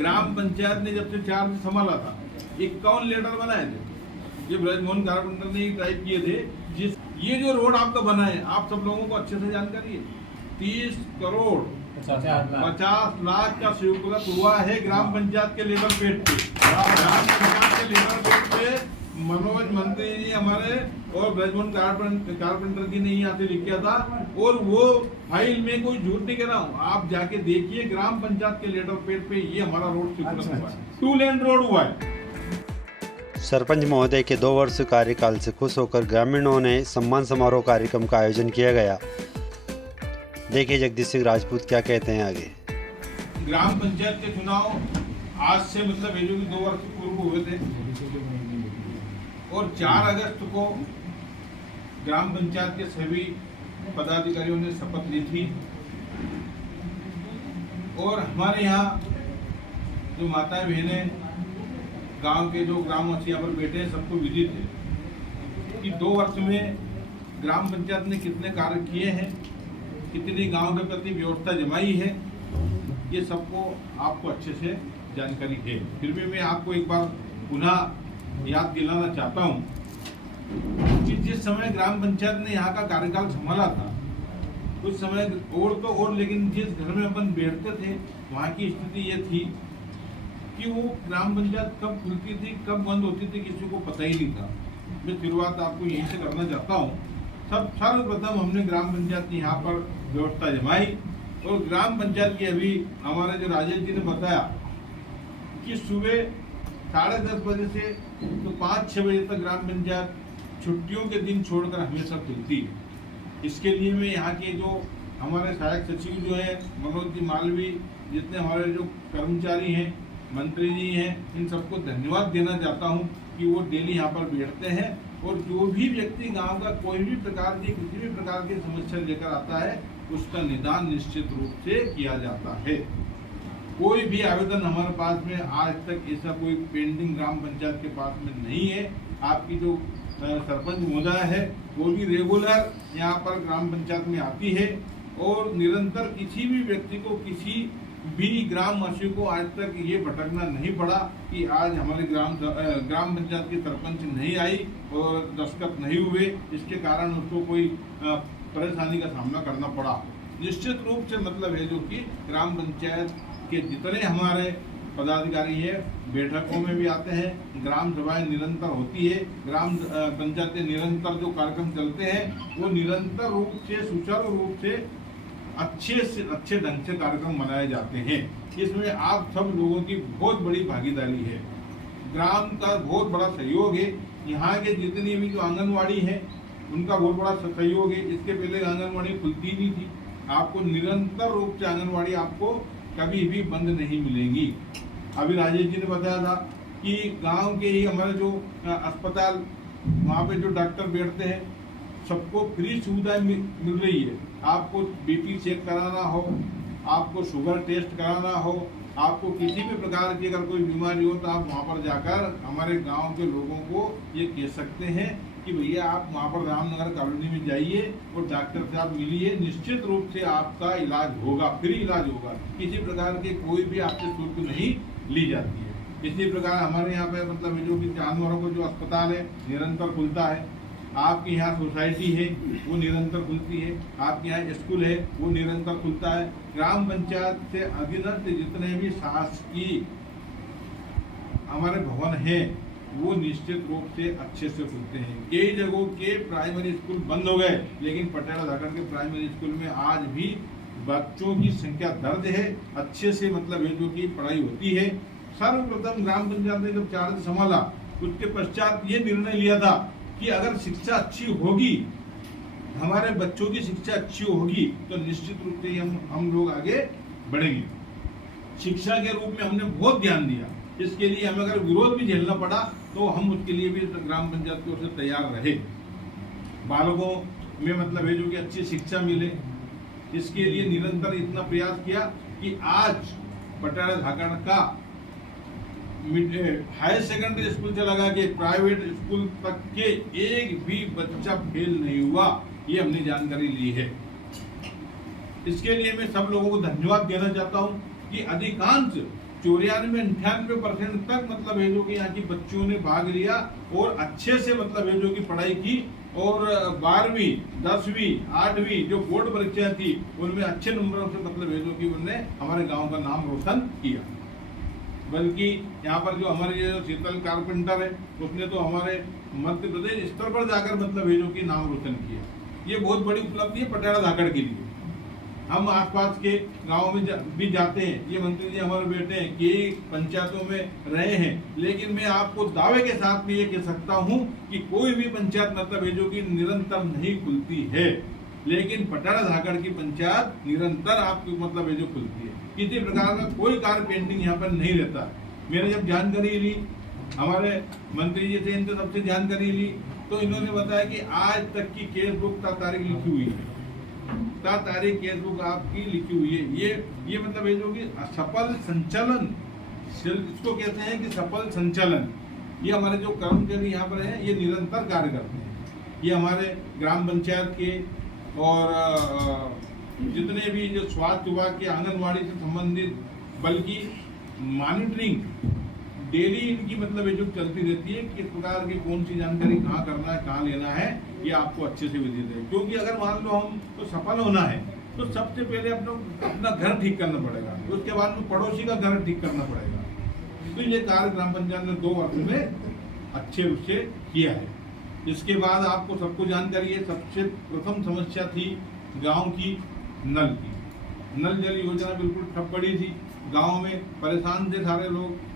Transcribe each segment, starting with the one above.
ग्राम पंचायत ने जब से चार्ज संभाला था 51 लेटर बनाए थे, ये ब्रजमोहन कारपेंटर ने टाइप किए थे। जिस ये जो रोड आपका बना है, आप सब लोगों को अच्छे से जानकारी है, 30 करोड़ 50 लाख का स्वीकृत हुआ है ग्राम पंचायत के लेवल पेट पे। ग्राम पंचायत के लेवल पेट पे मनोज मंत्री जी हमारे और ब्रजमोहन कारपेंटर जी ने यहाँ से लिख किया था, और वो फाइल में कोई झूठ नहीं कह रहा हूँ, आप जाके देखिए ग्राम पंचायत के लेटर पेड पे ये हमारा रोड स्वीकृत हुआ है, 2 लेन रोड हुआ है। सरपंच महोदय के 2 वर्ष कार्यकाल से खुश होकर ग्रामीणों ने सम्मान समारोह कार्यक्रम का आयोजन किया गया। देखिए जगदीश सिंह राजपूत क्या कहते हैं आगे। ग्राम पंचायत के चुनाव आज से मतलब ये जो 2 वर्ष पूर्व हुए थे, और 4 अगस्त को ग्राम पंचायत के सभी पदाधिकारियों ने शपथ ली थी, और हमारे यहाँ जो माताएं बहनें गांव के जो ग्रामवासी यहाँ पर बैठे हैं सबको विदित है कि 2 वर्ष में ग्राम पंचायत ने कितने कार्य किए हैं, कितनी गांव के प्रति व्यवस्था जमाई है, ये सबको आपको अच्छे से जानकारी है। फिर भी मैं आपको एक बार पुनः याद दिलाना चाहता हूँ कि जिस समय ग्राम पंचायत ने यहाँ का कार्यकाल संभाला था उस समय और लेकिन जिस घर में अपन बैठते थे वहाँ की स्थिति ये थी कि वो ग्राम पंचायत कब खुलती थी कब बंद होती थी किसी को पता ही नहीं था। मैं शुरुआत आपको यहीं से करना चाहता हूँ। सर्वप्रथम हमने ग्राम पंचायत की यहाँ पर व्यवस्था जमाई, और ग्राम पंचायत की अभी हमारे जो राजेश जी ने बताया कि सुबह 10:30 बजे से तो 5-6 बजे तक ग्राम पंचायत छुट्टियों के दिन छोड़कर हमेशा खुलती है। इसके लिए मैं यहाँ के जो हमारे सहायक सचिव जो है मनोज जी मालवी, जितने हमारे जो कर्मचारी हैं, मंत्री जी हैं, इन सबको धन्यवाद देना चाहता हूँ कि वो डेली यहाँ पर बैठते हैं, और जो भी व्यक्ति गांव का कोई भी प्रकार की किसी भी प्रकार की समस्या लेकर आता है उसका निदान निश्चित रूप से किया जाता है। कोई भी आवेदन हमारे पास में आज तक ऐसा कोई पेंडिंग ग्राम पंचायत के पास में नहीं है। आपकी जो सरपंच महोदय है वो भी रेगुलर यहाँ पर ग्राम पंचायत में आती है, और निरंतर किसी भी व्यक्ति को किसी भी ग्रामवासी को आज तक ये भटकना नहीं पड़ा कि आज हमारे ग्राम पंचायत की सरपंच नहीं आई और दस्तखत नहीं हुए, इसके कारण उसको कोई परेशानी का सामना करना पड़ा। निश्चित रूप से मतलब है जो कि ग्राम पंचायत के जितने हमारे पदाधिकारी है बैठकों में भी आते हैं, ग्राम सभाएं निरंतर होती है, ग्राम पंचायत के निरंतर जो कार्यक्रम चलते हैं वो निरंतर रूप से सुचारू रूप से अच्छे ढंग से कार्यक्रम मनाए जाते हैं। इसमें आप सब लोगों की बहुत बड़ी भागीदारी है, ग्राम का बहुत बड़ा सहयोग है। यहाँ के जितनी भी जो आंगनवाड़ी है उनका बहुत बड़ा सहयोग है। इसके पहले आंगनवाड़ी खुलती नहीं थी, आपको निरंतर रूप से आंगनवाड़ी आपको कभी भी बंद नहीं मिलेगी। अभी राजेश जी ने बताया था कि गांव के ही हमारे जो अस्पताल वहाँ पे जो डॉक्टर बैठते हैं सबको फ्री सुविधाएं मिल रही है। आपको बीपी चेक कराना हो, आपको शुगर टेस्ट कराना हो, आपको किसी भी प्रकार की अगर कोई बीमारी हो तो आप वहाँ पर जाकर हमारे गांव के लोगों को ये कह सकते हैं कि भैया आप वहाँ पर रामनगर कॉलोनी में जाइए और डॉक्टर से आप मिलिए, निश्चित रूप से आपका इलाज होगा, फ्री इलाज होगा, किसी प्रकार के कोई भी आपसे शुल्क नहीं ली जाती है। इसी प्रकार हमारे यहाँ पे मतलब जो कि जानवरों को जो अस्पताल है निरंतर खुलता है, आपके यहाँ सोसाइटी है वो निरंतर खुलती है, आपके यहाँ स्कूल है वो निरंतर खुलता है। ग्राम पंचायत से अधीनस्थ जितने भी शासकीय हमारे भवन हैं वो निश्चित रूप से अच्छे से खुलते हैं। कई जगहों के प्राइमरी स्कूल बंद हो गए, लेकिन पटेला धाकड़ के प्राइमरी स्कूल में आज भी बच्चों की संख्या दर्ज है, अच्छे से मतलब है जो की पढ़ाई होती है। सर्वप्रथम ग्राम पंचायत ने जब चार्ज संभाला उसके पश्चात ये निर्णय लिया था कि अगर शिक्षा अच्छी होगी, हमारे बच्चों की शिक्षा अच्छी होगी तो निश्चित रूप से हम लोग आगे बढ़ेंगे। शिक्षा के रूप में हमने बहुत ध्यान दिया, इसके लिए हमें अगर विरोध भी झेलना पड़ा तो हम उसके लिए भी ग्राम पंचायत की ओर से तैयार रहे। बालकों में मतलब है जो कि अच्छी शिक्षा मिले, इसके लिए निरंतर इतना प्रयास किया कि आज पटेला धाकड़ का हायर सेकेंडरी स्कूल से लगा के प्राइवेट स्कूल तक के एक भी बच्चा फेल नहीं हुआ, ये हमने जानकारी ली है। इसके लिए मैं सब लोगों को धन्यवाद देना चाहता हूं कि अधिकांश 94-98% तक मतलब है जो कि यहाँ की बच्चियों ने भाग लिया और अच्छे से मतलब है जो कि पढ़ाई की और 12वीं 10वीं 8वीं जो बोर्ड परीक्षा थी उनमें अच्छे नंबरों से मतलब है जो कि उन्होंने हमारे गांव का नाम रोशन किया। बल्कि यहाँ पर जो हमारे जो शीतल कारपेंटर है उसने तो हमारे मध्य प्रदेश स्तर पर जाकर मतलब है जो कि नाम रोशन किया। ये बहुत बड़ी उपलब्धि है पटियाला धाकड़ के लिए। हम आसपास के गांव में भी जाते हैं, ये मंत्री जी हमारे बेटे हैं कि पंचायतों में रहे हैं, लेकिन मैं आपको दावे के साथ में ये कह सकता हूं कि कोई भी पंचायत मतलब है जो कि निरंतर नहीं खुलती है, लेकिन पटियाला धाकड़ की पंचायत निरंतर आपकी मतलब है जो खुलती है। किसी प्रकार का कोई कार्य पेंडिंग यहाँ पर नहीं रहता। मैंने जब जानकारी ली हमारे मंत्री जी से, इनसे सबसे जानकारी ली तो इन्होंने बताया कि आज तक की केस बुक का तारीख लिखी हुई है, तारीख केस बुक आपकी लिखी हुई है। ये मतलब है जो कि सफल संचालन इसको कहते हैं कि सफल संचालन। ये हमारे जो कर्मचारी यहाँ पर हैं ये निरंतर कार्य करते हैं। ये हमारे ग्राम पंचायत के और जितने भी जो स्वास्थ्य विभाग के आंगनवाड़ी से संबंधित बल्कि मॉनिटरिंग डेली इनकी मतलब ये जो चलती रहती है किस प्रकार की कौन सी जानकारी कहाँ करना है कहाँ लेना है, ये आपको अच्छे से विदित है। क्योंकि अगर मान लो हम तो सफल होना है तो सबसे पहले अपना घर ठीक करना पड़ेगा, तो उसके बाद में पड़ोसी का घर ठीक करना पड़ेगा। तो ये कार्य ग्राम पंचायत ने 2 वर्ष में अच्छे रूप से किया है। इसके बाद आपको सबको जानकारी है, सबसे प्रथम समस्या थी गाँव की नल की। नल जल योजना बिल्कुल ठप पड़ी थी, गाँव में परेशान थे सारे लोग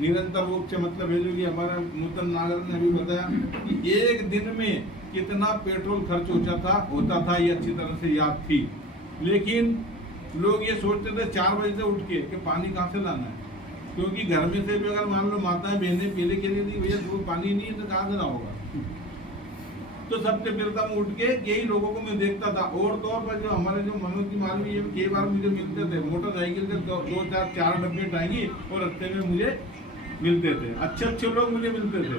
निरंतर रूप से। मतलब है जो कि हमारा नूतन नागर ने अभी बताया कि एक दिन में कितना पेट्रोल खर्च होता था ये अच्छी तरह से याद थी। लेकिन लोग ये सोचते थे 4 बजे से उठ के कि पानी कहाँ से लाना है, क्योंकि घर में से भी अगर मान लो माताएं बहनें पीने के लिए दी भैया दूध पानी नहीं है तो कहाँ से ना होगा। तो सबसे प्रथम उठ के यही लोगों को मैं देखता था। और तौर पर जो हमारे जो मनोज जी मालवी ये कई बार मुझे मिलते थे, मोटरसाइकिल से 2-4 डब्बे टाएंगे और रास्ते में मुझे मिलते थे, अच्छे लोग मुझे मिलते थे।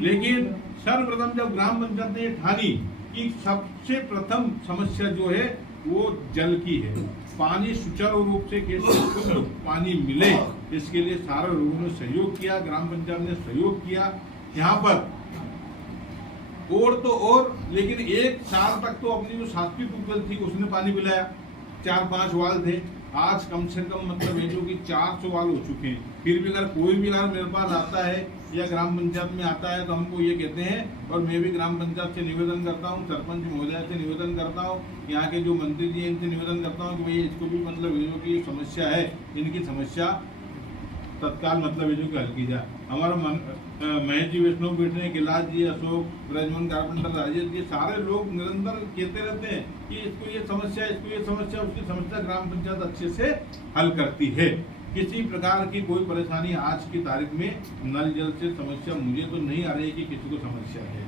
लेकिन सर्वप्रथम जब ग्राम पंचायत ने ठानी कि सबसे प्रथम समस्या जो है वो जल की है, पानी सुचारू रूप से कैसे शुद्ध पानी मिले, इसके लिए सारे लोगों ने सहयोग किया, ग्राम पंचायत ने सहयोग किया। यहाँ पर और तो और, लेकिन 1 साल तक तो अपनी जो शासकीय ट्यूबवेल थी उसने पानी पिलाया, 4-5 वाल थे। आज कम से कम मतलब है जो कि 400 वाल हो चुके हैं। फिर भी अगर कोई भी अगर मेरे पास आता है या ग्राम पंचायत में आता है तो हमको ये कहते हैं, और मैं भी ग्राम पंचायत से निवेदन करता हूँ, सरपंच महोदय से निवेदन करता हूँ, यहाँ के जो मंत्री जी हैं इनसे निवेदन करता हूँ कि भाई इसको भी मतलब ये जो की समस्या है इनकी समस्या तत्काल मतलब ये जो कि हल की जाए। हमारा महेश जी वैष्णव बैठे हैं, गिलास जी, अशोक, ब्रजमोहन कारपेंटर, राजेश जी, सारे लोग निरंतर कहते रहते हैं कि इसको ये समस्या उसकी समस्या ग्राम पंचायत अच्छे से हल करती है। किसी प्रकार की कोई परेशानी आज की तारीख में नल जल से समस्या मुझे तो नहीं आ रही कि किसी को समस्या है।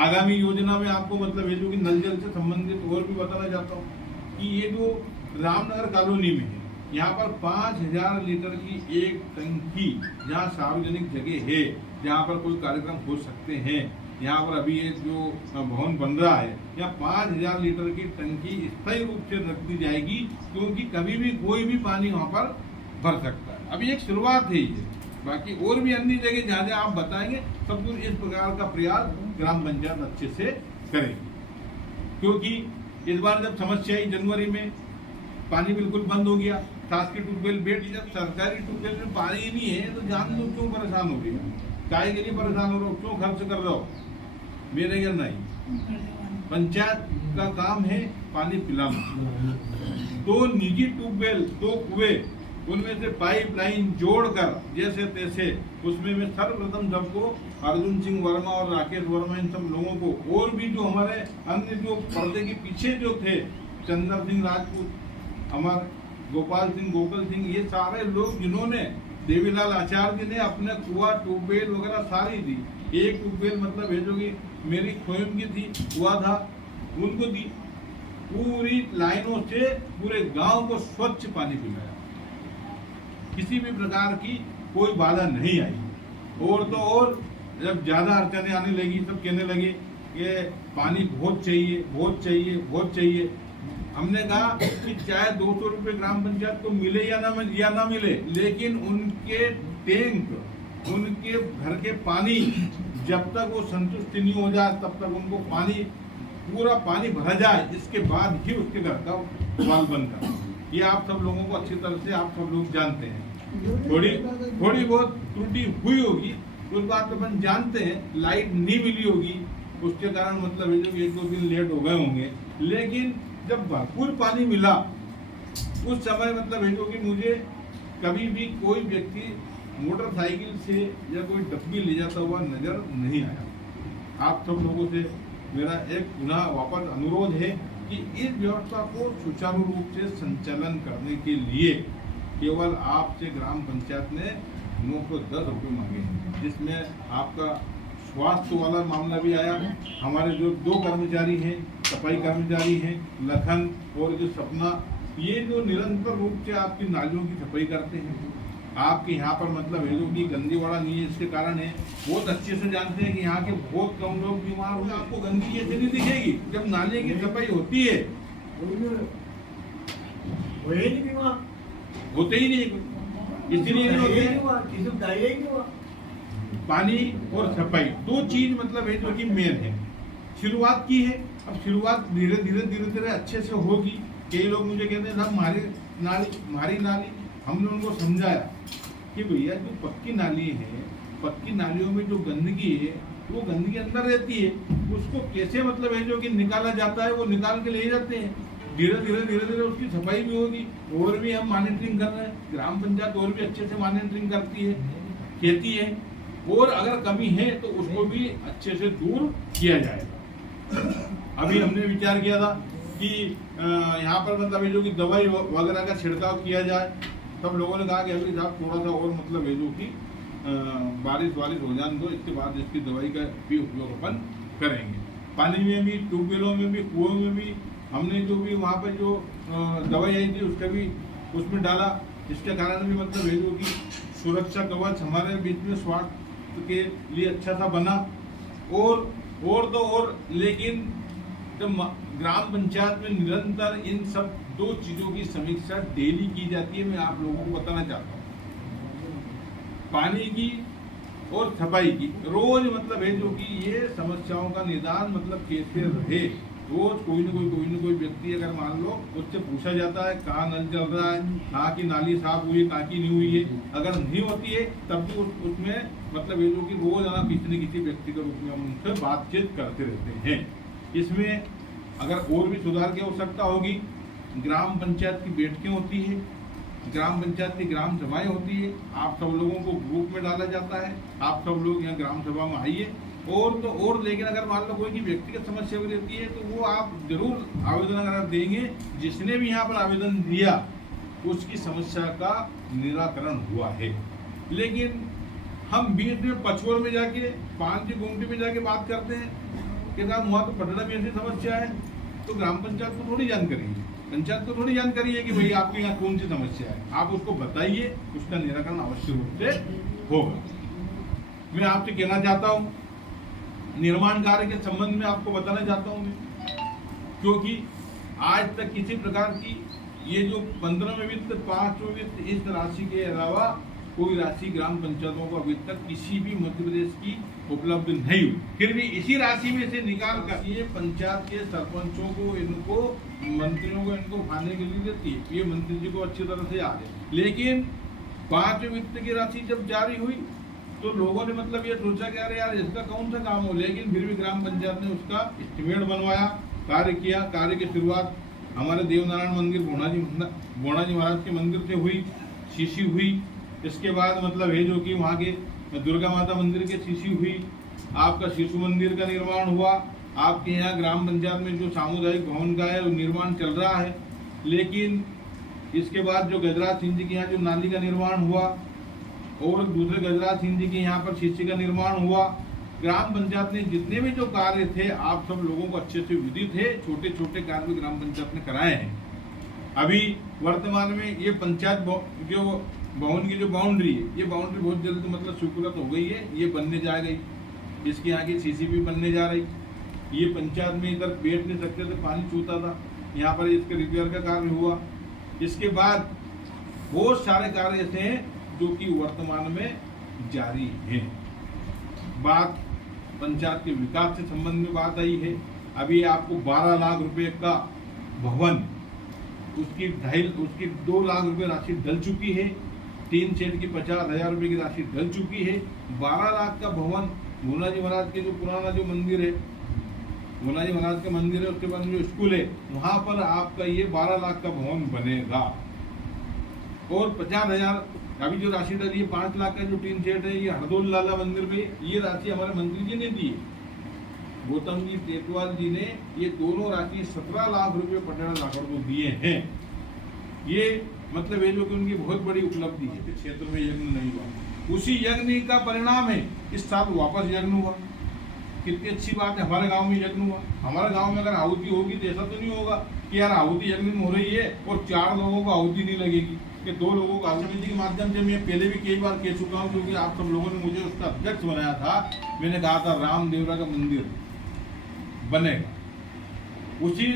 आगामी योजना में आपको मतलब ये जो कि नल जल से संबंधित और भी बताना चाहता हूँ कि ये जो रामनगर कॉलोनी में है, यहाँ पर 5000 लीटर की एक टंकी, जहाँ सार्वजनिक जगह है, जहाँ पर कोई कार्यक्रम हो सकते हैं, यहाँ पर अभी एक जो भवन बन रहा है, यहाँ 5000 लीटर की टंकी स्थायी रूप से रख दी जाएगी, क्योंकि कभी भी कोई भी पानी वहाँ पर भर सकता है। अभी एक शुरुआत है ये, बाकी और भी अन्य जगह जहाँ जहाँ आप बताएंगे सब कुछ इस प्रकार का प्रयास ग्राम पंचायत अच्छे से करेगी। क्योंकि इस बार जब समस्या आई जनवरी में, पानी बिल्कुल बंद हो गया, शासकीय ट्यूबवेल बेटी, जब सरकारी ट्यूबवेल में पानी ही नहीं है तो जान लो क्यों परेशान हो गया, काय के लिए परेशान हो रहे हो, क्यों खर्च कर रहे हो। मेरे घर नहीं, पंचायत का काम है पानी पिलाना। तो निजी ट्यूबवेल, 2 कुएं, उनमें से पाइपलाइन जोड़कर जैसे तैसे, उसमें मैं सर्वप्रथम सबको अर्जुन सिंह वर्मा और राकेश वर्मा इन सब लोगों को, और भी जो हमारे अन्य जो पर्दे के पीछे जो थे, चंद्र सिंह राजपूत, हमारे गोपाल सिंह, गोकुल सिंह, ये सारे लोग जिन्होंने, देवीलाल आचार्य जी ने अपने कुआ ट्यूबवेल वगैरह सारी दी। एक ट्यूबवेल मतलब है जो कि मेरी खोयम की थी, हुआ था, उनको दी, पूरी लाइनों से पूरे गांव को स्वच्छ पानी पिलाया, किसी भी प्रकार की कोई बाधा नहीं आई। और तो और जब ज्यादा अड़चने आने लगी, सब कहने लगे कि पानी बहुत चाहिए, बहुत चाहिए, बहुत चाहिए। हमने कहा कि चाहे 200 रुपये ग्राम पंचायत को मिले या ना मिले, लेकिन उनके टैंक, उनके घर के पानी जब तक वो संतुष्टि नहीं हो जाए तब तक उनको पूरा पानी भरा जाए, इसके बाद ही उसके घर का वाल बंद करना। ये आप सब लोगों को अच्छी तरह से आप सब लोग जानते हैं। थोड़ी बहुत त्रुटि हुई होगी, उस बात तो अपन जानते हैं। लाइट नहीं मिली होगी, उसके कारण मतलब है जो 1-2 दिन लेट हो गए होंगे, लेकिन जब भरपूर पानी मिला उस समय मतलब है जो कि मुझे कभी भी कोई व्यक्ति मोटरसाइकिल से या कोई डब्बी ले जाता हुआ नजर नहीं आया। आप सब लोगों से मेरा एक पुनः वापस अनुरोध है कि इस व्यवस्था को सुचारू रूप से संचालन करने के लिए केवल आपसे ग्राम पंचायत ने 910 रुपये मांगे हैं, जिसमें आपका स्वास्थ्य वाला मामला भी आया। हमारे जो 2 कर्मचारी हैं, सफाई कर्मचारी हैं, लखन और जो सपना, ये जो निरंतर रूप से आपकी नालियों की सफाई करते हैं। आपके यहाँ पर मतलब है जो कि गंदीवाड़ा नहीं है, इसके कारण है बहुत अच्छे से जानते हैं कि यहाँ के बहुत कम लोग बीमार हुए। आपको गंदगी ऐसे नहीं दिखेगी जब नाले की सफाई होती है, होते ही नहीं, इसलिए नहीं होते। पानी और सफाई 2 चीज मतलब है जो कि मेन है। शुरुआत की है, अब शुरुआत धीरे धीरे अच्छे से होगी। कई लोग मुझे कहते हैं साहब हमारी नाली, हमने उनको समझाया कि भैया जो पक्की नाली है, पक्की नालियों में जो गंदगी है वो गंदगी अंदर रहती है, उसको कैसे मतलब है जो कि निकाला जाता है, वो निकाल के ले जाते हैं। धीरे धीरे उसकी सफाई भी होगी। और भी हम मॉनिटरिंग कर रहे हैं, ग्राम पंचायत और भी अच्छे से मॉनिटरिंग करती है, कहती है, और अगर कमी है तो उसको भी अच्छे से दूर किया जाएगा। अभी हमने विचार किया था कि यहाँ पर मतलब है जो कि दवाई वगैरह का छिड़काव किया जाए। सब लोगों ने कहा कि अभी साहब थोड़ा सा और मतलब है जो कि बारिश हो जाने दो, इसके बाद इसकी दवाई का भी उपयोग अपन करेंगे। पानी में भी, ट्यूबवेलों में भी, कुओं में भी हमने जो भी वहाँ पर जो दवाई आई थी उसका भी उसमें डाला। इसके कारण भी मतलब है जो कि सुरक्षा कवच हमारे बीच में स्वास्थ्य के लिए अच्छा सा बना। और लेकिन जब ग्राम पंचायत में निरंतर इन सब 2 चीजों की समीक्षा डेली की जाती है। मैं आप लोगों को बताना चाहता हूँ, पानी की और सफाई की रोज मतलब है जो कि ये समस्याओं का निदान मतलब कैसे रहे। रोज कोई न कोई व्यक्ति अगर मान लो उससे पूछा जाता है कहाँ नल चल रहा है, कहाँ की नाली साफ हुई है, कहाँ की नहीं हुई है। अगर नहीं होती है तब भी उसमें मतलब ये जो कि रोज आना किसी न किसी व्यक्ति के रूप में हम उनसे बातचीत करते रहते हैं। इसमें अगर और भी सुधार की आवश्यकता होगी, ग्राम पंचायत की बैठकें होती है, ग्राम पंचायत की ग्राम सभाएं होती है, आप सब लोगों को ग्रुप में डाला जाता है, आप सब लोग यहाँ ग्राम सभा में आइए। और लेकिन अगर मान लो कोई की व्यक्तिगत समस्या भी रहती है तो वो आप जरूर आवेदन अगर देंगे, जिसने भी यहाँ पर आवेदन दिया उसकी समस्या का निराकरण हुआ है। लेकिन हम बीच में पचवड़ में जाके, 5 गुमटी में जाके बात करते हैं कि साहब वहाँ तो पटना में ऐसी समस्या है, तो ग्राम पंचायत को थोड़ी जानकारी है, पंचायत को थोड़ी जानकारी है कि भाई आपके यहाँ कौन सी समस्या है, आप उसको बताइए, उसका निराकरण अवश्य रूप से होगा। मैं आपसे कहना चाहता हूँ, निर्माण कार्य के संबंध में आपको बताना चाहता हूँ मैं, क्योंकि आज तक किसी प्रकार की ये जो 15वें वित्त, 5वें वित्त, इस राशि के अलावा कोई राशि ग्राम पंचायतों को अभी तक किसी भी मध्य प्रदेश की उपलब्ध नहीं हुई। फिर भी इसी राशि में से निकाल कर ये पंचायत के सरपंचों को, इनको मंत्रियों को, इनको खाने के लिए देती है। ये मंत्री जी को अच्छी तरह से याद है। लेकिन 5वें वित्त की राशि जब जारी हुई तो लोगों ने मतलब ये सोचा कि अरे यार इसका कौन सा काम हो, लेकिन फिर भी ग्राम पंचायत ने उसका एस्टिमेट बनवाया, कार्य किया। कार्य की शुरुआत हमारे देवनारायण मंदिर बोणा जी महाराज के मंदिर से हुई, शीशी हुई। इसके बाद मतलब है जो कि वहाँ के दुर्गा माता मंदिर के शीशी हुई, आपका शिशु मंदिर का निर्माण हुआ। आपके यहाँ ग्राम पंचायत में जो सामुदायिक भवन का है वो निर्माण चल रहा है। लेकिन इसके बाद जो गजराज सिंह जी के यहाँ जो नाली का निर्माण हुआ और दूसरे गजराज सिंह जी के यहाँ पर शीशी का निर्माण हुआ। ग्राम पंचायत ने जितने भी जो कार्य थे आप सब लोगों को अच्छे से विदित है, छोटे छोटे कार्य भी ग्राम पंचायत ने कराए हैं। अभी वर्तमान में ये पंचायत जो भवन की जो बाउंड्री है, ये बाउंड्री बहुत जल्द मतलब स्वीकृत हो गई है, ये बनने जा गई। इसके आगे सीसी भी बनने जा रही। ये पंचायत में इधर बैठ नहीं सकते थे, पानी चूता था, यहाँ पर इसके रिपेयर का कार्य हुआ। इसके बाद बहुत सारे कार्य ऐसे हैं जो कि वर्तमान में जारी हैं। बात पंचायत के विकास से संबंध में बात आई है। अभी आपको 12 लाख रुपए का भवन, उसकी 2 लाख रुपए राशि डल चुकी है। 3 सेट की 50,000 रुपए की राशि डल चुकी है। 12 लाख का भवन भोलाजी महाराज के जो पुराना जो मंदिर है, भोलाजी महाराज का मंदिर है, उसके बाद जो स्कूल है, वहां पर आपका ये 12 लाख का भवन बनेगा। और 50,000 अभी जो राशि डली है 5 लाख का जो 3 सेट है, ये हरदोल लाला मंदिर में ये राशि हमारे मंत्री जी ने दी है। गौतम जी टेटवाल जी ने ये दोनों राशि 17 लाख रुपए पटेल लाखड़ को दिए हैं। ये मतलब ये जो कि उनकी बहुत बड़ी उपलब्धि है। क्षेत्र में यज्ञ नहीं हुआ, उसी यज्ञ का परिणाम है इस साल वापस यज्ञ हुआ। कितनी अच्छी बात है, हमारे गांव में यज्ञ हुआ। हमारे गांव में अगर आहुति होगी तो ऐसा तो नहीं होगा कि यार आहुति यज्ञ में हो रही है और 4 लोगों को आहुति नहीं लगेगी, कि 2 लोगों को आहुति के माध्यम से। मैं पहले भी कई बार कह चुका हूँ, क्योंकि आप सब लोगों ने मुझे उसका अध्यक्ष बनाया था। मैंने कहा था रामदेवरा का मंदिर बनेगा। उसी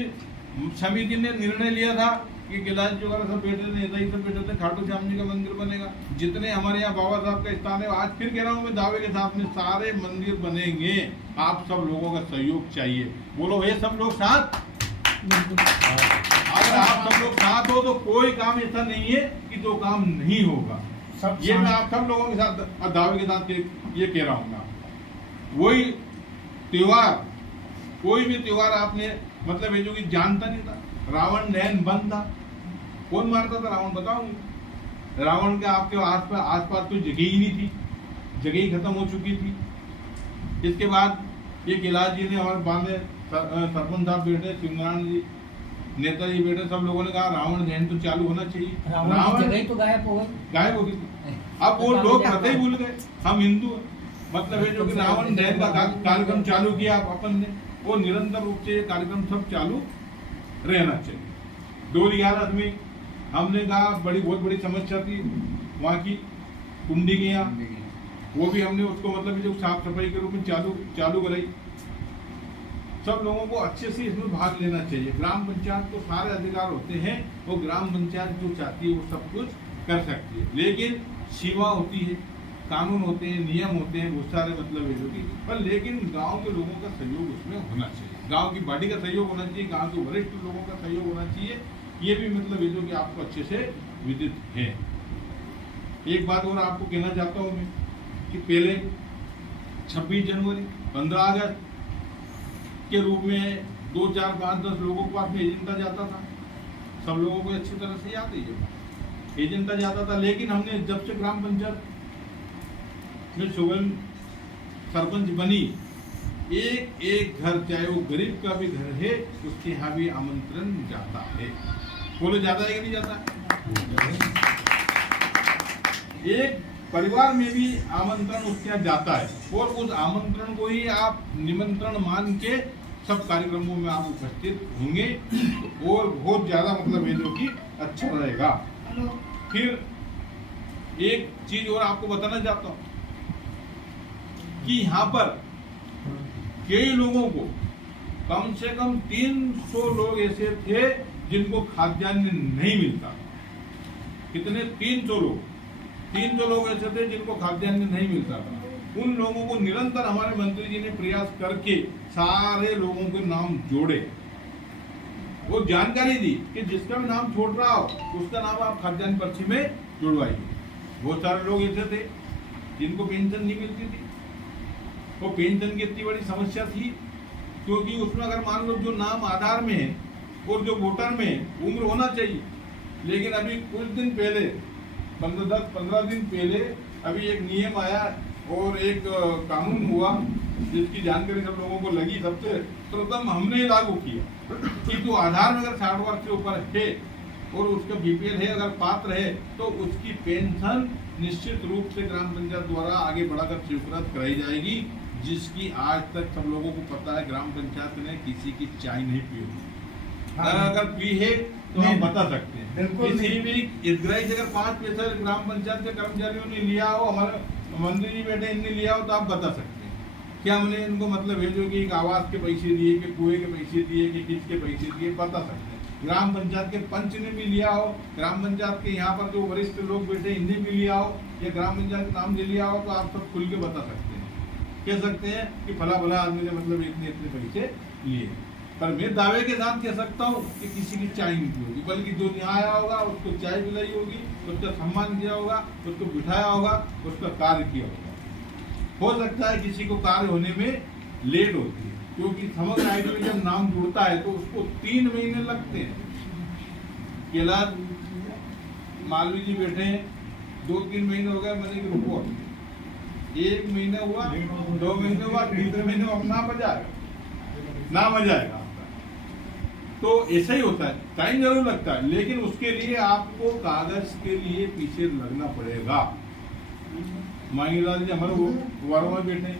समिति ने निर्णय लिया था कि कैलाश जी वगैरह सब बैठे थे, नेता ही सब बैठे थे, खाटू श्याम जी का मंदिर बनेगा। जितने हमारे यहाँ बाबा साहब का स्थान है, आज फिर कह रहा हूँ मैं दावे के साथ में, सारे मंदिर बनेंगे। आप सब लोगों का सहयोग चाहिए। बोलो ये सब लोग साथ। अगर आप सब लोग साथ हो तो कोई काम ऐसा नहीं है कि जो काम नहीं होगा। ये मैं आप सब लोगों के साथ दावे के साथ ये कह रहा हूँ। वही त्योहार, कोई भी त्योहार आपने मतलब ये जो कि जानता नहीं था। रावण दहन बंद था, कौन मारता था रावण बताऊंगी। रावण के आपके आसपास कोई जगह ही नहीं थी, जगह ही खत्म हो चुकी थी। इसके बाद ये कैलाश जी ने हमारे बांधे सरपंच साहब बैठे, शिवनारायण जी नेताजी बैठे, सब लोगों ने कहा रावण दहन तो चालू होना चाहिए। रावण जगह तो गायब हो गई। अब वो लोग पता ही भूल गए, हम हिंदू मतलब है जो कि रावण दहन का कार्यक्रम चालू किया अपन ने, वो निरंतर रूप से ये कार्यक्रम सब चालू रहना चाहिए। 2/11 में हमने कहा बहुत बड़ी समस्या थी वहाँ की कुंडी के यहाँ, वो भी हमने उसको मतलब जो साफ सफाई के रूप में चालू कराई। सब लोगों को अच्छे से इसमें भाग लेना चाहिए। ग्राम पंचायत को सारे अधिकार होते हैं, वो ग्राम पंचायत जो चाहती है वो सब कुछ कर सकती है, लेकिन सीमा होती है, कानून होते हैं, नियम होते हैं, बहुत सारे मतलब है जो कि पर, लेकिन गांव के लोगों का सहयोग उसमें होना चाहिए। गांव की बॉडी का सहयोग होना चाहिए, गांव के वरिष्ठ लोगों का सहयोग होना चाहिए। ये भी मतलब है जो कि आपको अच्छे से विदित है। एक बात और आपको कहना चाहता हूँ मैं कि पहले 26 जनवरी 15 अगस्त के रूप में 2, 4, 5, 10 लोगों के पास में एजेंडा जाता था। सब लोगों को अच्छी तरह से याद है ये एजेंडा जाता था। लेकिन हमने जब से ग्राम पंचायत में सुगन सरपंच बनी, एक घर चाहे वो गरीब का भी घर है, उसके यहाँ भी आमंत्रण जाता है। बोलो जाता है कि नहीं जाता? एक परिवार में भी आमंत्रण उसके यहाँ जाता है, और उस आमंत्रण को ही आप निमंत्रण मान के सब कार्यक्रमों में आप उपस्थित होंगे, और बहुत ज्यादा मतलब है जो कि अच्छा रहेगा। फिर एक चीज और आपको बताना चाहता हूँ कि यहाँ पर कई लोगों को कम से कम 300 लोग ऐसे थे जिनको खाद्यान्न नहीं मिलता। कितने? 300 लोग ऐसे थे जिनको खाद्यान्न नहीं मिलता था। उन लोगों को निरंतर हमारे मंत्री जी ने प्रयास करके सारे लोगों के नाम जोड़े, वो जानकारी दी कि जिसका भी नाम छोड़ रहा हो उसका नाम आप खाद्यान्न पर्ची में जुड़वाइए। बहुत सारे लोग ऐसे थे जिनको पेंशन नहीं मिलती थी। वो पेंशन की इतनी बड़ी समस्या थी क्योंकि उसमें अगर मान लो जो नाम आधार में है और जो वोटर में उम्र होना चाहिए, लेकिन अभी कुछ दिन पहले 15 दिन पहले अभी एक नियम आया और एक कानून हुआ जिसकी जानकारी सब लोगों को लगी। सबसे प्रथम हमने लागू किया कि जो आधार में अगर 60 वर्ष से ऊपर है और उसका बीपीएल है, अगर पात्र है, तो उसकी पेंशन निश्चित रूप से ग्राम पंचायत द्वारा आगे बढ़ाकर स्वीकृत कराई जाएगी, जिसकी आज तक सब लोगों को पता है ग्राम पंचायत ने किसी की चाय नहीं पी होगी। अगर पी है तो हम बता सकते हैं। किसी भी हितग्राही से अगर 5 पैसा ग्राम पंचायत के कर्मचारियों ने लिया हो, हमारे मंत्री जी बेटे इनने लिया हो, तो आप बता सकते हैं क्या हमने इनको मतलब है जो कि एक आवास के पैसे दिए, कि कुएं के पैसे दिए, कि किसके पैसे दिए, बता सकते हैं। ग्राम पंचायत के पंच ने भी लिया हो, ग्राम पंचायत के यहाँ पर जो वरिष्ठ लोग बैठे इन्हें भी लिया हो, या ग्राम पंचायत का नाम ले लिया हो, तो आप सब खुल के बता सकते हैं, कह सकते हैं कि फला फला आदमी ने मतलब इतने इतने पैसे लिए। पर मैं दावे के साथ कह सकता हूँ कि किसी की चाय नहीं पी होगी, बल्कि जो यहाँ आया होगा उसको चाय पिलाई होगी, उसका सम्मान किया होगा, उसको बिठाया होगा, उसका कार्य किया होगा। हो सकता है किसी को कार्य होने में लेट होती है, क्योंकि समग्र आईडी में जब नाम जुड़ता है तो उसको 3 महीने लगते हैं। कैलाश मालवी जी बैठे हैं, 2-3 महीने हो गए, मैंने रिपोर्ट 1 महीना हुआ, 2 महीने हुआ, 3 महीने में अपना नाम आ जाएगा। तो ऐसा ही होता है, टाइम जरूर लगता है, लेकिन उसके लिए आपको कागज के लिए पीछे लगना पड़ेगा। मांगीलाल जी हमारे वार्ड में बैठे,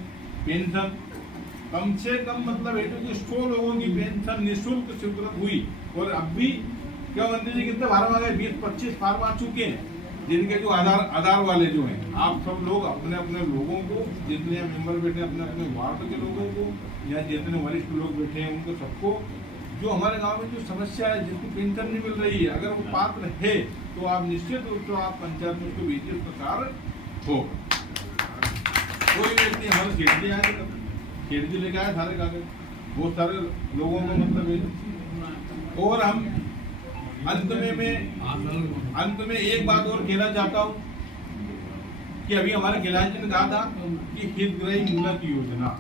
पेंशन कम से कम मतलब 100 लोगों की पेंशन निःशुल्क स्वीकृत हुई। और अब भी क्या मंत्री जी कितने फार्म आ गए, 20-25 फार्म आ चुके हैं, जिनके जो आधार वाले जो हैं, आप सब लोग अपने अपने लोगों को, जितने मेंबर बैठे अपने अपने वार्ड के लोगों को, या जितने वरिष्ठ लोग बैठे हैं उनको सबको, जो हमारे गांव में जो समस्या है, जिसको पेंशन नहीं मिल रही है, अगर वो पात्र है तो आप निश्चित रूप से आप पंचायत में उसको भेजिए, उसका कार्य हो। कोई व्यक्ति हमारे सेठ जी आए, सेठ जी लेके आए सारे कागज, बहुत सारे लोगों को मतलब। और हम अंत में एक बात और कहना चाहता हूँ कि अभी हमारे कैलाश जी ने कहा था कि हितग्राही मूलक योजना,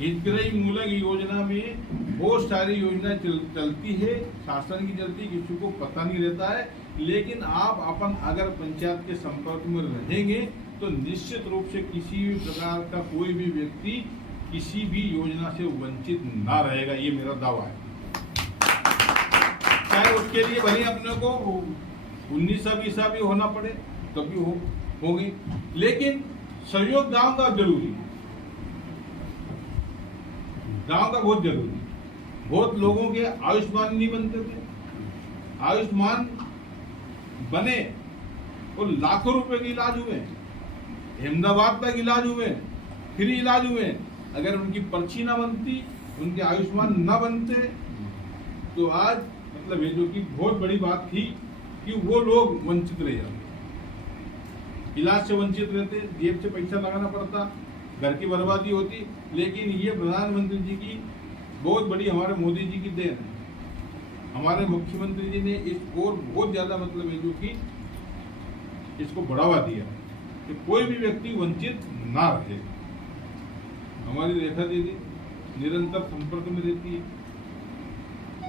हितग्राही मूलक योजना में बहुत सारी योजना चलती है, शासन की चलती, किसी को पता नहीं रहता है। लेकिन आप अपन अगर पंचायत के संपर्क में रहेंगे तो निश्चित रूप से किसी भी प्रकार का कोई भी व्यक्ति किसी भी योजना से वंचित ना रहेगा, ये मेरा दावा है। चाहे उसके लिए भले अपने को 19-20 भी होना पड़े तभी होगी, लेकिन सहयोग गांव का जरूरी है, गांव का बहुत जरूरी। बहुत लोगों के आयुष्मान नहीं बनते थे, आयुष्मान बने और लाखों रुपए के इलाज हुए, अहमदाबाद तक इलाज हुए, फ्री इलाज हुए। अगर उनकी पर्ची ना बनती, उनके आयुष्मान ना बनते, तो आज मतलब ये जो कि बहुत बड़ी बात थी कि वो लोग वंचित रह जाते, इलाज से वंचित रहते, जेब से पैसा लगाना पड़ता, घर की बर्बादी होती। लेकिन ये प्रधानमंत्री जी की बहुत बड़ी, हमारे मोदी जी की देन है। हमारे मुख्यमंत्री जी ने इसको बहुत ज्यादा मतलब ये जो कि इसको बढ़ावा दिया कि कोई भी व्यक्ति वंचित ना रहे। हमारी रेखा दीदी निरंतर संपर्क में रहती है,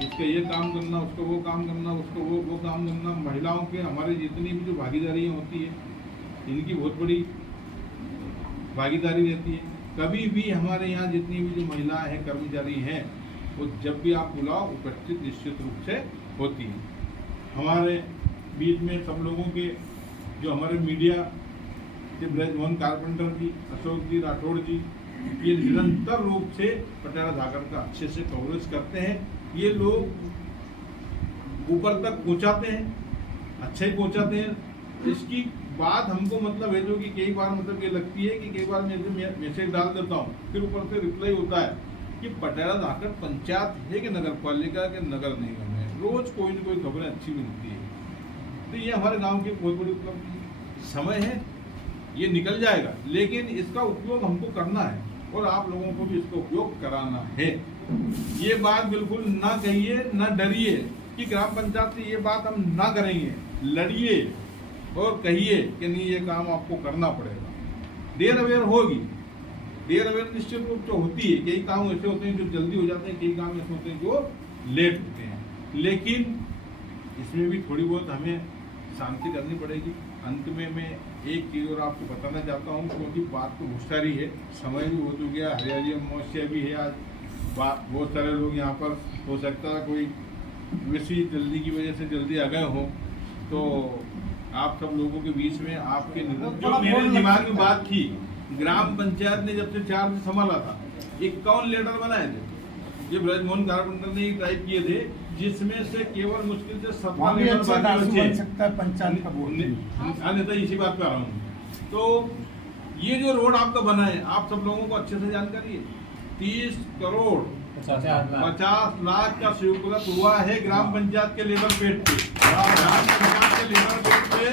इसका ये काम करना, उसको वो काम करना, उसको वो काम करना। महिलाओं के हमारे जितनी भी जो भागीदारियाँ होती है, इनकी बहुत बड़ी भागीदारी रहती है। कभी भी हमारे यहाँ जितनी भी जो महिलाएं हैं, कर्मचारी हैं, वो जब भी आप बुलाओ उपस्थित निश्चित रूप से होती है। हमारे बीच में सब लोगों के जो हमारे मीडिया के ब्रजमोहन कारपेंटर जी, अशोक जी, राठौड़ जी, ये निरंतर रूप से पटियाला धाकड़ का अच्छे से कवरेज करते हैं। ये लोग ऊपर तक पहुंचाते हैं, अच्छा ही पहुंचाते हैं। इसकी बात हमको मतलब है जो कि कई बार मतलब ये लगती है कि कई बार मैं मैसेज डाल देता हूँ, फिर ऊपर से रिप्लाई होता है कि पटियाला धाकड़ पंचायत है कि नगर पालिका के नगर निगम है। रोज कोई न कोई खबरें अच्छी मिलती है। तो ये हमारे गांव की बहुत बड़ी उपलब्धि। समय है, ये निकल जाएगा, लेकिन इसका उपयोग हमको करना है और आप लोगों को भी इसका उपयोग कराना है। ये बात बिल्कुल ना कहिए, ना डरिए कि ग्राम पंचायत से ये बात हम ना करेंगे। लड़िए और कहिए कि नहीं, ये काम आपको करना पड़ेगा। देर अवेयर होगी, देर अवेयर निश्चित रूप से होती है। कई काम ऐसे होते हैं जो जल्दी हो जाते हैं, कई काम ऐसे होते हैं जो लेट होते हैं, लेकिन इसमें भी थोड़ी बहुत हमें शांति करनी पड़ेगी। अंत में मैं एक चीज़ और आपको बताना चाहता हूँ, क्योंकि बात तो बहुत सारी है, समय भी हो चुका है, हरियाली अमावस्या भी है आज, बहुत सारे लोग यहाँ पर हो सकता है कोई वैसी जल्दी की वजह से जल्दी आ गए हों। तो आप सब लोगों के बीच में आपके जो मेरे दिमाग में बात थी, ग्राम पंचायत ने जब से 4 दिन संभाला था, 51 लेटर बनाए थे, ये ब्रजमोहन कारपेंटर ने टाइप किए थे, जिसमें से केवल मुश्किल से 17 लेटर बन सकता है पंचायत का बोर्ड। अन्यथा इसी बात पे आ रहा हूँ। तो ये जो रोड आपका बना है, आप सब लोगों को अच्छे से जानकारी है, 30 करोड़ 50 लाख का स्वीकृत हुआ है ग्राम पंचायत के लेवल पेट पे। ग्राम पंचायत के लेवल पेट पे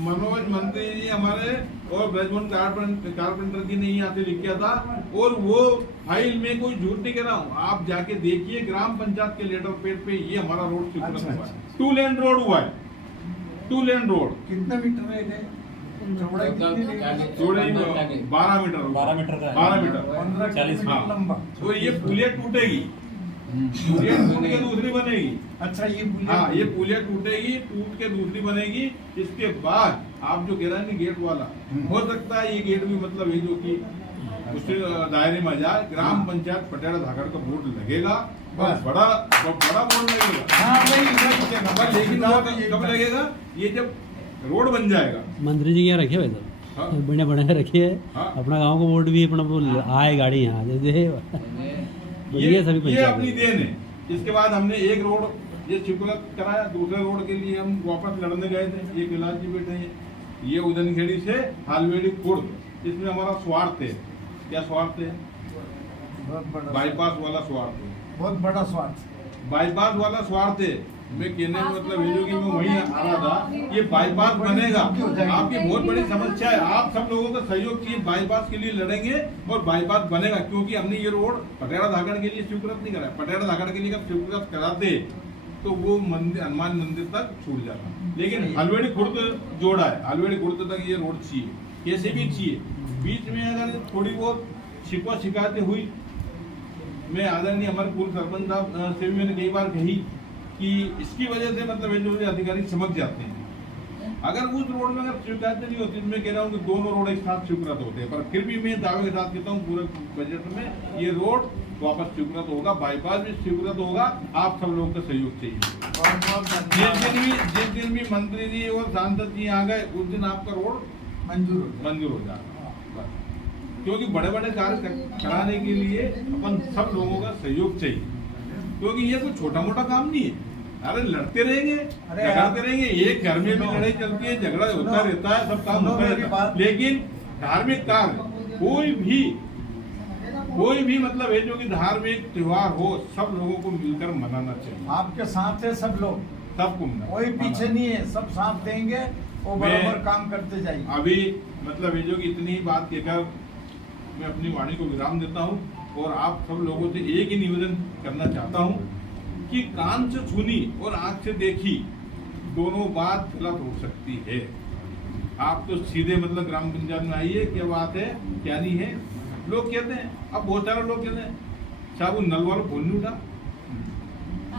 मनोज मंत्री जी हमारे और ब्रजमोहन कारपेंटर जी ने यहाँ से लिख किया था, और वो फाइल में कोई झूठ नहीं कह रहा हूँ, आप जाके देखिए ग्राम पंचायत के लेटर पेड पे ये हमारा रोड स्वीकृत हुआ है। 2 लेन रोड हुआ है, 2 लेन रोड। कितने मीटर है? चौड़ाई 12 मीटर, 12 मीटर 40 मीटर लंबा। तो ये पुलिया टूटेगी, पुलिया टूट के दूसरी बनेगी। अच्छा, ये पुलिया, हाँ, ये पुलिया टूटेगी, टूट के दूसरी बनेगी। इसके बाद आप जो कह रहे हैं गेट वाला, हो सकता है ये गेट भी मतलब ये जो कि उसके दायरे में जाए। ग्राम पंचायत पटेड़ा धाकड़ का बोर्ड लगेगा, बस बड़ा बोर्ड लगेगा। हाँ, वही लेकिन कब लगेगा? ये जब रोड बन जाएगा। मंत्री जी यहाँ रखे हुए हाँ। तो बड़े बड़े रखे है। हाँ। अपना गांव का बोर्ड भी अपना आए गाड़ी यहाँ ये सभी अपनी देन है। इसके बाद हमने एक रोड ये स्वीकृत कराया, दूसरे रोड के लिए हम वापस लड़ने गए थे। ये कैलाश जी बैठे हैं, ये उदनखेड़ी से हालवेड़ी खुर्द, इसमें हमारा स्वार्थ है। क्या स्वार्थ है? बाईपास वाला स्वार्थ है, बहुत बड़ा स्वार्थ, बाईपास वाला स्वार्थ है। मैं कहने का मतलब ये जो कि मैं वहीं आ रहा था, ये बाईपास बनेगा। आपकी बहुत बड़ी समस्या है, आप सब लोगों का सहयोग चाहिए। बाईपास के लिए लड़ेंगे और बाईपास बनेगा, क्योंकि हमने ये रोड पटेड़ा धाकड़ के लिए स्वीकृत नहीं कराया। पटेड़ा धाकड़ के लिए अगर स्वीकृत कराते तो वो मंदिर, हनुमान मंदिर तक छूट जाता, लेकिन हलवेड़ी खुर्द जोड़ा है। हलवेड़ी खुर्द तक ये रोड चाहिए, कैसे भी चाहिए। बीच में अगर थोड़ी बहुत शिकवा शिकायतें हुई, मैं आदरणीय हमारे पूर्व सरपंच साहब से भी मैंने कई बार कही कि इसकी वजह से मतलब ये जो अधिकारी चमक जाते हैं। अगर उस रोड में अगर शिकायतें नहीं होती, मैं कह रहा हूँ कि दोनों रोड एक साथ स्वीकृत होते हैं, पर फिर भी मैं दावे के साथ कहता हूँ पूरे बजट में ये रोड वापस स्वीकृत होगा, बाईपास भी स्वीकृत होगा। आप सब लोगों का सहयोग चाहिए। जिस दिन भी मंत्री जी और सांसद जी आ गए, उस दिन आपका रोड मंजूर हो जाएगा। क्योंकि बड़े बड़े कार्य कराने के लिए अपन सब लोगों का सहयोग चाहिए, क्योंकि ये कोई छोटा मोटा काम नहीं है। अरे लड़ते रहेंगे, झगड़ते रहेंगे, एक घर में भी लड़ाई चलती है, झगड़ा होता रहता है, सब काम होता रहता है। लेकिन धार्मिक कार्य कोई भी मतलब है जो कि धार्मिक त्योहार हो, सब लोगों को मिलकर मनाना चाहिए। आपके साथ है सब लोग, सबको कोई पीछे नहीं है, सब साथ देंगे और बराबर काम करते जाइए। अभी मतलब ये जो कि इतनी ही बात कहकर मैं अपनी वाणी को विराम देता हूँ, और आप सब लोगों से एक ही निवेदन करना चाहता हूँ कि कान से सुनी और आंख से देखी दोनों बात गलत हो सकती है। आप तो सीधे मतलब ग्राम पंचायत में आइए, क्या बात है क्या नहीं है। लोग कहते हैं, अब बहुत सारे लोग कहते हैं साहब वो नल वाला फोन नहीं उठा।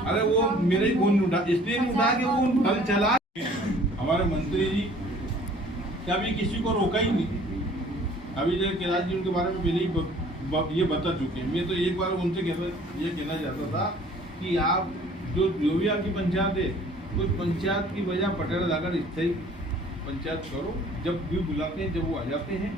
अरे वो मेरा ही फोन नहीं उठा, इसलिए नहीं उठा कि वो नल चला। हमारे मंत्री जी कभी किसी को रोका ही नहीं। अभी जो कैलाश जी उनके बारे में पहले ही ये बता चुके हैं। मैं तो एक बार उनसे ये कहना चाहता था कि आप जो भी आपकी पंचायत है, उस पंचायत की वजह पटेड़ा धाकड़ स्थायी पंचायत करो। जब भी बुलाते हैं, जब वो आ जाते हैं,